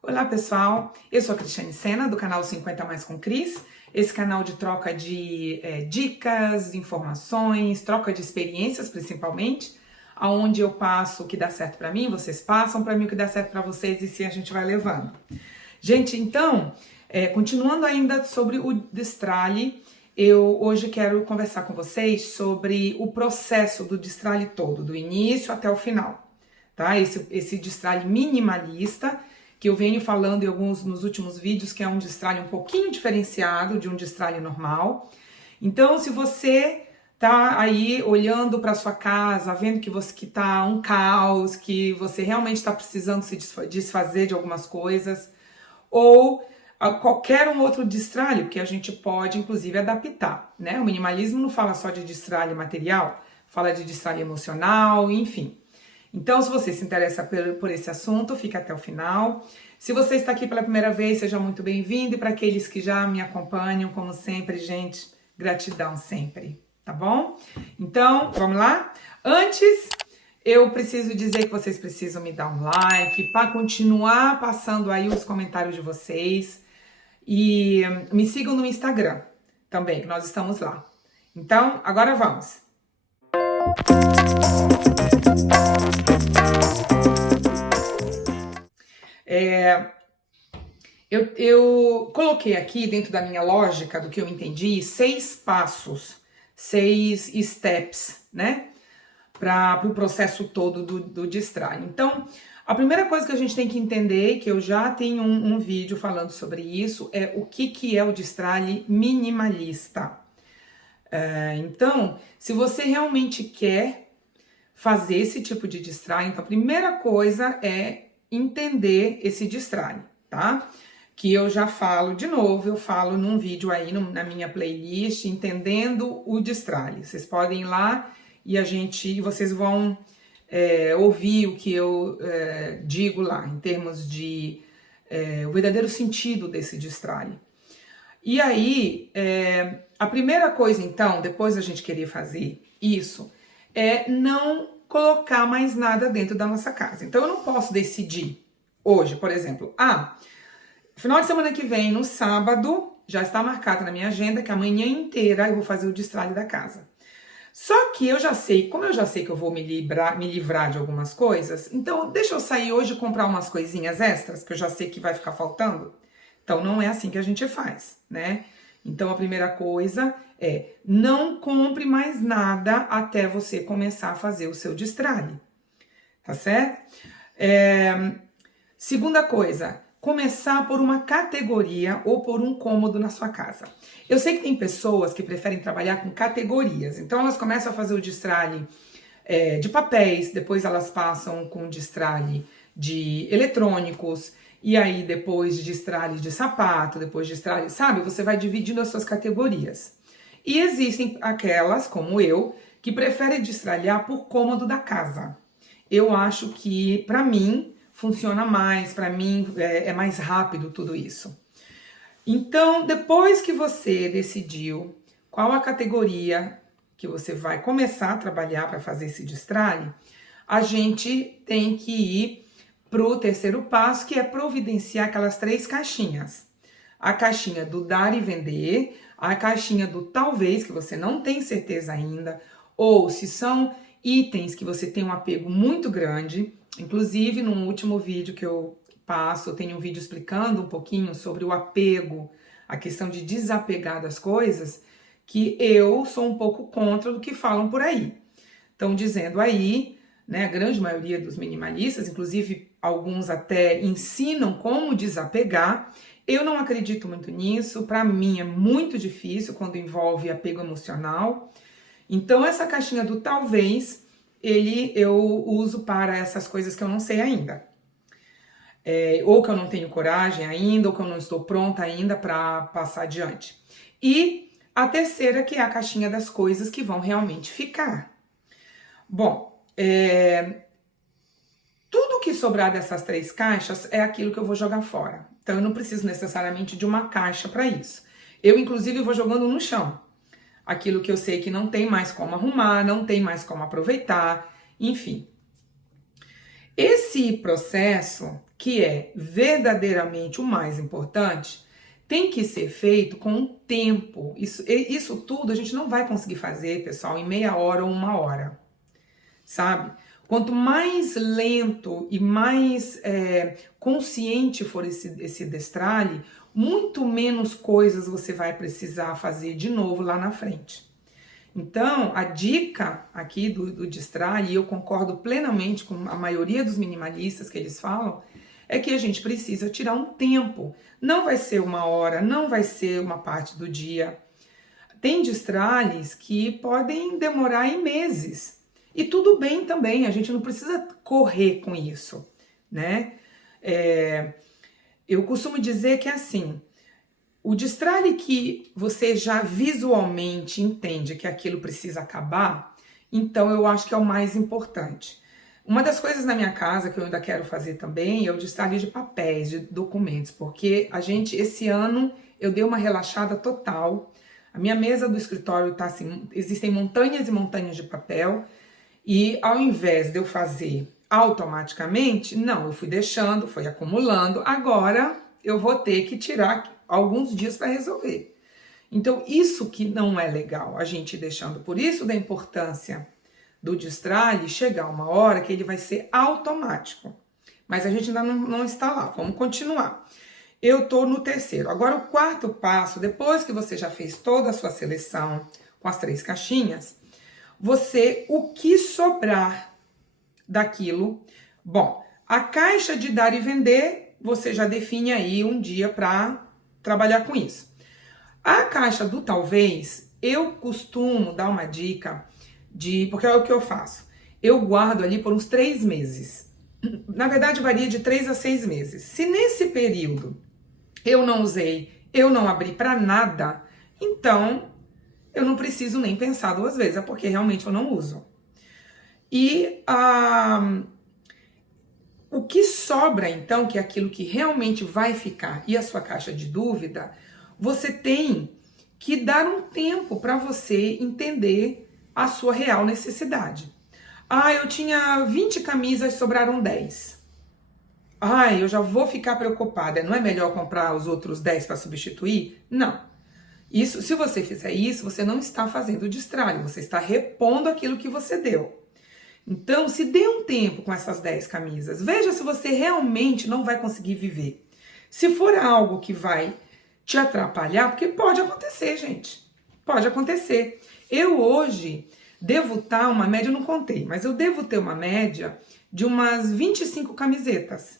Olá pessoal, eu sou a Cristiane Sena do canal 50 Mais com Cris, esse canal de troca de dicas, informações, troca de experiências principalmente, aonde eu passo o que dá certo para mim, vocês passam para mim o que dá certo para vocês e sim a gente vai levando. Gente, então, continuando ainda sobre o Destrale, eu hoje quero conversar com vocês sobre o processo do Destrale todo, do início até o final, tá? Esse Destrale minimalista, que eu venho falando nos últimos vídeos, que é um Destrale um pouquinho diferenciado de um Destrale normal. Então, se você tá aí olhando para sua casa, vendo que tá um caos, que você realmente está precisando se desfazer de algumas coisas, ou qualquer um outro destralhe que a gente pode, inclusive, adaptar, né? O minimalismo não fala só de destralhe material, fala de destralhe emocional, enfim. Então, se você se interessa por esse assunto, fica até o final. Se você está aqui pela primeira vez, seja muito bem-vindo. E para aqueles que já me acompanham, como sempre, gente, gratidão sempre, tá bom? Então, vamos lá? Antes, eu preciso dizer que vocês precisam me dar um like para continuar passando aí os comentários de vocês. E me sigam no Instagram também, que nós estamos lá. Então, agora vamos. Eu coloquei aqui, dentro da minha lógica, do que eu entendi, 6 passos, 6 steps, né? Para o processo todo do destralhe. Então, a primeira coisa que a gente tem que entender, que eu já tenho um vídeo falando sobre isso, é o que é o destralhe minimalista. Então, se você realmente quer fazer esse tipo de destralhe, então a primeira coisa é entender esse destralhe, tá? Que eu já falo de novo, eu falo num vídeo aí na minha playlist, entendendo o destralhe. Vocês podem ir lá e vocês vão ouvir o que eu digo lá, em termos de o verdadeiro sentido desse destralhe. E aí, a primeira coisa então, depois da gente querer fazer isso, é não colocar mais nada dentro da nossa casa. Então eu não posso decidir hoje, por exemplo, final de semana que vem, no sábado, já está marcado na minha agenda que amanhã inteira eu vou fazer o destralhe da casa. Só que como eu já sei que eu vou me livrar de algumas coisas, então deixa eu sair hoje e comprar umas coisinhas extras, que eu já sei que vai ficar faltando. Então não é assim que a gente faz, né? Então a primeira coisa é não compre mais nada até você começar a fazer o seu destralhe, tá certo? Segunda coisa, começar por uma categoria ou por um cômodo na sua casa. Eu sei que tem pessoas que preferem trabalhar com categorias, então elas começam a fazer o destralhe de papéis, depois elas passam com destralhe de eletrônicos, e aí depois destralhe de sapato, depois destralhe, sabe? Você vai dividindo as suas categorias. E existem aquelas, como eu, que preferem destralhar por cômodo da casa. Eu acho que, para mim, funciona mais, para mim é mais rápido tudo isso. Então, depois que você decidiu qual a categoria que você vai começar a trabalhar para fazer esse destralhe, a gente tem que ir para o terceiro passo, que é providenciar aquelas 3 caixinhas. A caixinha do dar e vender, a caixinha do talvez, que você não tem certeza ainda, ou se são itens que você tem um apego muito grande. Inclusive, no último vídeo que eu passo, eu tenho um vídeo explicando um pouquinho sobre o apego, a questão de desapegar das coisas, que eu sou um pouco contra do que falam por aí. Estão dizendo aí, né, a grande maioria dos minimalistas, inclusive alguns até ensinam como desapegar. Eu não acredito muito nisso, para mim é muito difícil quando envolve apego emocional. Então, essa caixinha do talvez, eu uso para essas coisas que eu não sei ainda. Ou que eu não tenho coragem ainda, ou que eu não estou pronta ainda para passar adiante. E a terceira, que é a caixinha das coisas que vão realmente ficar. Bom, tudo que sobrar dessas 3 caixas é aquilo que eu vou jogar fora. Então, eu não preciso necessariamente de uma caixa para isso. Eu, inclusive, vou jogando no chão. Aquilo que eu sei que não tem mais como arrumar, não tem mais como aproveitar, enfim. Esse processo que é verdadeiramente o mais importante, tem que ser feito com um tempo. Isso tudo a gente não vai conseguir fazer, pessoal, em meia hora ou uma hora, sabe? Quanto mais lento e mais consciente for esse destralhe, muito menos coisas você vai precisar fazer de novo lá na frente. Então, a dica aqui do destralhe, e eu concordo plenamente com a maioria dos minimalistas que eles falam, é que a gente precisa tirar um tempo. Não vai ser uma hora, não vai ser uma parte do dia. Tem destralhes que podem demorar em meses. E tudo bem também, a gente não precisa correr com isso, né? Eu costumo dizer que é assim, o destralhe que você já visualmente entende que aquilo precisa acabar, então eu acho que é o mais importante. Uma das coisas na minha casa que eu ainda quero fazer também é o destralhe de papéis, de documentos, porque esse ano, eu dei uma relaxada total. A minha mesa do escritório tá assim, existem montanhas e montanhas de papel, e ao invés de eu fazer automaticamente, não, eu fui deixando, fui acumulando, agora eu vou ter que tirar alguns dias para resolver. Então, isso que não é legal, a gente deixando. Por isso da importância do destralhe chegar uma hora que ele vai ser automático. Mas a gente ainda não está lá, vamos continuar. Eu estou no terceiro. Agora, o quarto passo, depois que você já fez toda a sua seleção com as 3 caixinhas, o que sobrar daquilo, bom, a caixa de dar e vender, você já define aí um dia para trabalhar com isso. A caixa do talvez, eu costumo dar uma dica porque é o que eu faço. Eu guardo ali por uns 3 meses. Na verdade, varia de 3 a 6 meses. Se nesse período eu não usei, eu não abri para nada, então eu não preciso nem pensar 2 vezes, é porque realmente eu não uso. E o que sobra, então, que é aquilo que realmente vai ficar, e a sua caixa de dúvida, você tem que dar um tempo para você entender a sua real necessidade. Eu tinha 20 camisas, sobraram 10. Eu já vou ficar preocupada. Não é melhor comprar os outros 10 para substituir? Não. Se você fizer isso, você não está fazendo destralhe, você está repondo aquilo que você deu. Então, se dê um tempo com essas 10 camisas, veja se você realmente não vai conseguir viver. Se for algo que vai te atrapalhar, porque pode acontecer, gente. Pode acontecer. Eu hoje devo estar uma média, eu não contei, mas eu devo ter uma média de umas 25 camisetas.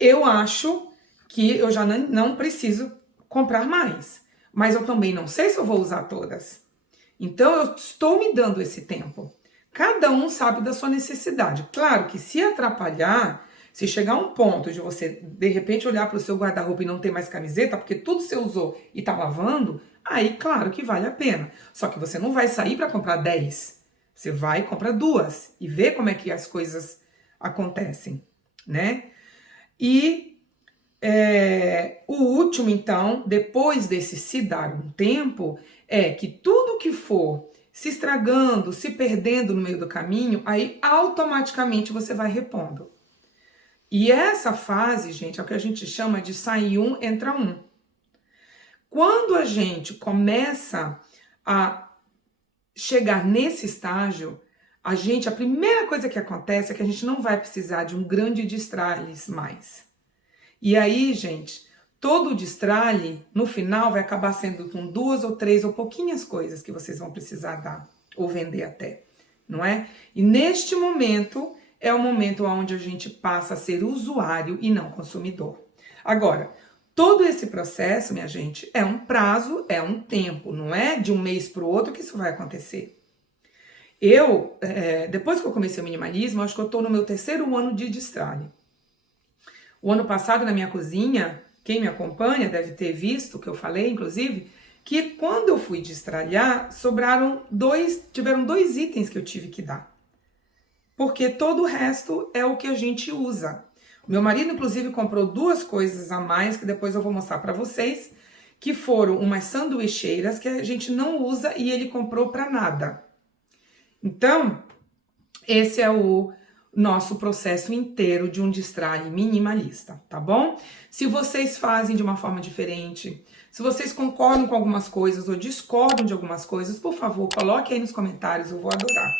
Eu acho que eu já não preciso comprar mais, mas eu também não sei se eu vou usar todas. Então eu estou me dando esse tempo. Cada um sabe da sua necessidade. Claro que se atrapalhar, se chegar a um ponto de você, de repente, olhar para o seu guarda-roupa e não ter mais camiseta, porque tudo você usou e está lavando, aí, claro que vale a pena. Só que você não vai sair para comprar 10. Você vai e compra 2 e vê como é que as coisas acontecem, né? E o último, então, depois desse se dar um tempo, é que tudo que for se estragando, se perdendo no meio do caminho, aí automaticamente você vai repondo. E essa fase, gente, é o que a gente chama de sair um, entra um. Quando a gente começa a chegar nesse estágio, a primeira coisa que acontece é que a gente não vai precisar de um grande destralhe mais. E aí, gente, todo o destralhe, no final, vai acabar sendo com 2 ou 3 ou pouquinhas coisas que vocês vão precisar dar, ou vender até, não é? E neste momento, é o momento onde a gente passa a ser usuário e não consumidor. Agora, todo esse processo, minha gente, é um prazo, é um tempo, não é de um mês para o outro que isso vai acontecer. Depois que eu comecei o minimalismo, acho que eu estou no meu 3º ano de destralhe. O ano passado, na minha cozinha, quem me acompanha deve ter visto, que eu falei, inclusive, que quando eu fui destralhar, tiveram 2 itens que eu tive que dar. Porque todo o resto é o que a gente usa. O meu marido, inclusive, comprou 2 coisas a mais, que depois eu vou mostrar para vocês, que foram umas sanduicheiras que a gente não usa e ele comprou para nada. Então, esse é nosso processo inteiro de um destrai minimalista, tá bom? Se vocês fazem de uma forma diferente, se vocês concordam com algumas coisas ou discordam de algumas coisas, por favor, coloque aí nos comentários, eu vou adorar.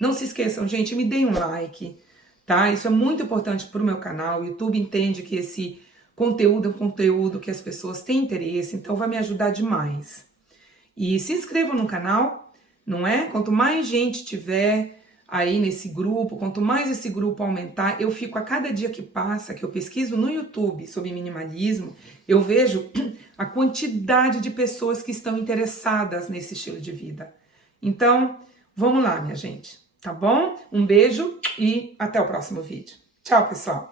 Não se esqueçam, gente, me deem um like, tá? Isso é muito importante para o meu canal. O YouTube entende que esse conteúdo é um conteúdo que as pessoas têm interesse, então vai me ajudar demais. E se inscrevam no canal, não é? Quanto mais gente tiver aí nesse grupo, quanto mais esse grupo aumentar, eu fico a cada dia que passa, que eu pesquiso no YouTube sobre minimalismo, eu vejo a quantidade de pessoas que estão interessadas nesse estilo de vida. Então, vamos lá, minha gente, tá bom? Um beijo e até o próximo vídeo. Tchau, pessoal!